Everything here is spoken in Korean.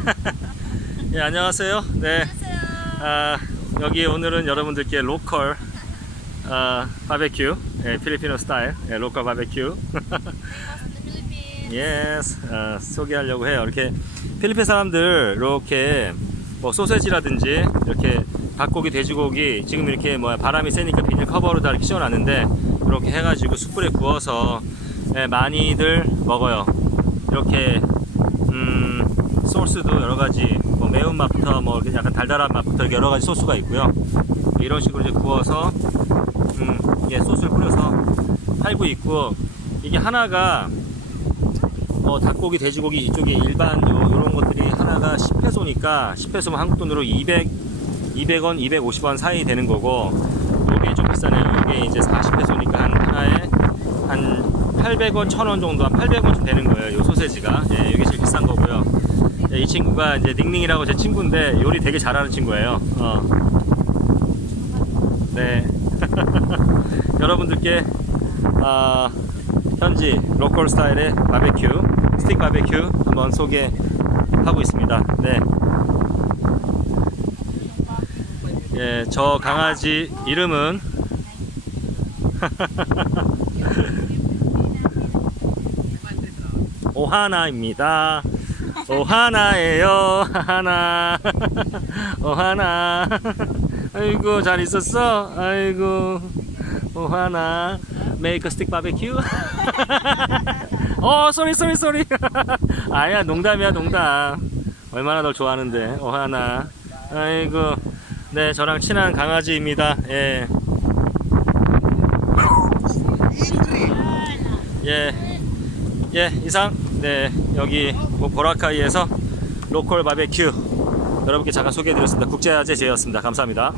예, 안녕하세요. 네. 아, 여기 오늘은 여러분들께 로컬 아, 바베큐, 예, 필리피노 스타일, 예, 로컬 바베큐. 예스, 아, 소개하려고 해요. 이렇게 필리핀 사람들 이렇게 뭐 소세지라든지 이렇게 닭고기, 돼지고기 지금 이렇게 뭐 바람이 세니까 비닐 커버로 다 이렇게 씌워놨는데 이렇게 해가지고 숯불에 구워서 예, 많이들 먹어요. 이렇게 음, 소스도 여러 가지 뭐 매운 맛부터 뭐 약간 달달한 맛부터 여러 가지 소스가 있고요. 이런 식으로 이제 구워서 음, 이게 소스를 뿌려서 팔고 있고 이게 하나가 어, 닭고기, 돼지고기 이쪽에 일반 요, 요런 것들이 하나가 10페소니까 10페소면 한국 돈으로 200 200원, 250원 사이 되는 거고 요게 좀 비싸네요. 요게 이제 40페소니까 한 하나에 한 800원, 1000원 정도 한 800원쯤 되는 거예요. 요 소세지가. 예, 이게 제일 비싼 거고요. 예, 이 친구가 이제 닝닝이라고 제 친구인데 요리 되게 잘하는 친구예요. 어. 네. 여러분들께 아, 현지 로컬 스타일의 바베큐, 스틱 바베큐 한번 소개하고 있습니다. 네. 예, 저 강아지 이름은 오하나입니다. 오하나예요. 하나. 오하나. 아이고 잘 있었어. 아이고 오하나. Make a stick barbecue. 어, 쏘리 쏘리 쏘리. 아야 농담이야 농담. 얼마나 널 좋아하는데 오하나. 아이고 네 저랑 친한 강아지입니다. 예. 예. 예, 이상, 네, 여기 뭐 보라카이에서 로컬 바베큐 여러분께 잠깐 소개해드렸습니다. 국제화제 제였습니다. 감사합니다.